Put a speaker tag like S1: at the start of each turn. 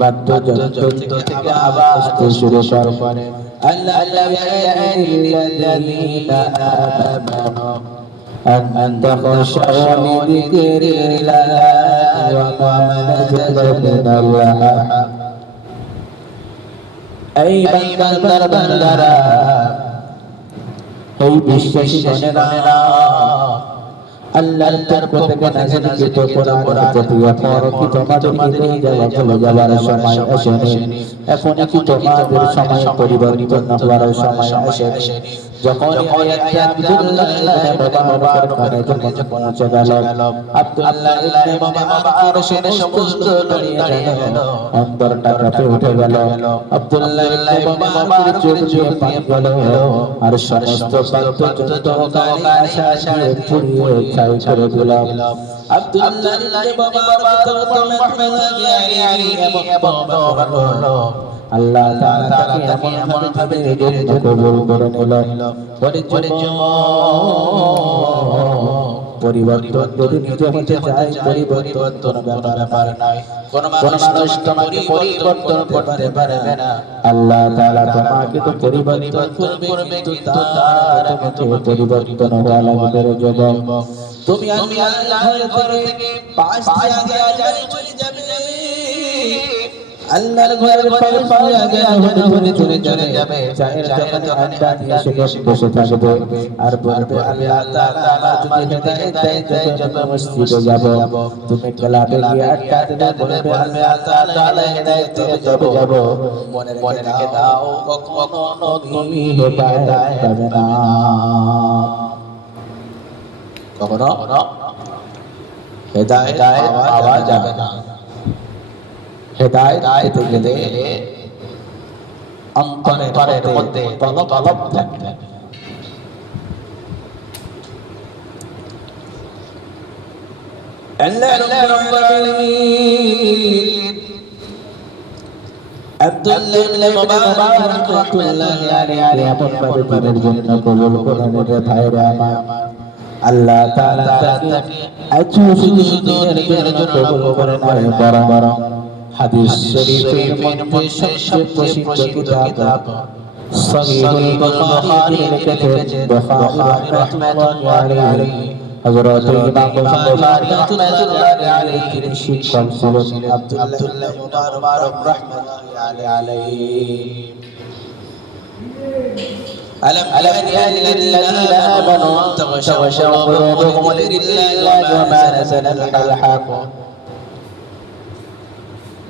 S1: বাদ্যযন্ত্র থেকে আবার আসতে শুরু করে আল্লাহ الذين آمنوا أن تخشع لذكر الله وما نزل من الحق এই বান্দার বান্দারা এই বিশ্বাসী জনেরা আল্লাহর পক্ষ থেকে নাযিলকৃত কোরআন প্রতি এখন কি তোমাদের যাওয়া চলে যাবার সময় আসেনি। এখন কি তোমাদের সময় পরিবর্তন হওয়ার সময় আসেনি। যখন এই আব্দুল্লাহ ইবনে মুবারক কানে যখন পৌঁছে গেল। আব্দুল্লাহ ইবনে মুবারক শুনে সমস্ত দাঁড়িয়ে গেল। অন্তরটা কাঁপে উঠে গেল। আব্দুল্লাহ ইবনে মুবারক চোখ দিয়ে পানি গেল। আর সমস্ত বাদ্যযন্ত্র গানে আশা আশা পুড়িয়ে ছাই করে দিল আব্দুল্লাহ ইবনে মুবারক এবং আল্লাহ এমন ভাবে পরিবর্তন নিজে পরিবর্তন ব্যাপার পরিবর্তন আল্লাহ তোমাকে তো পরিবর্তন তুমি আমি আল্লাহর ঘর থেকে পাশ দিয়ে চলে যাবে। আল্লাহর ঘরের আগে ধরে চলে চলে যাবে। চায়ের দোকানে আড্ডা দিয়ে সেখানে বসে থাকবে। আর বলবে আল্লাহ তাআলা আমার যদি হেদায়েত দেয় যত মসজিদে যাব তুমি ক্লাবে গিয়ে আড্ডা দিলে বলবে আল্লাহ তাআলা হেদায়েত দিয়ে যাব যাব মনে মনে রেখে দাও কখনো নবী হেদায়েত পাবে না কখনো? হেদায়েত পাওয়া যাবে না। হেদায়েত পেতে গেলে অন্তরের মধ্যে তলব তলব থাকতে হবে আল্লাহ রাব্বুল আলামিন আব্দুল্লাহ ইবনে মুবারক রাহমাতুল্লাহি আলাইহি এমন ভাবে জন্য কবুল করেন রে ভাইরা আমার। আল্লাহ তাআলা তাকে আজও শুধু শুধু জন্য কবুল হাদিস শরীফের মধ্যে সবচেয়ে প্রসিদ্ধ কিতাব সহিহুল বুখারী লিখেছেন বুখারী রাহমাতুল্লাহি আলাইহি হযরত ইমাম বুখারী রাহমাতুল্লাহি আলাইহি তিনি শিক্ষক ছিলেন আব্দুল্লাহ মুবারক রাহমাতুল্লাহি আলাইহি ألم ألم يأن الذين آمنوا أن تغشوا قلوبهم لذكر الله وما نزل من الحق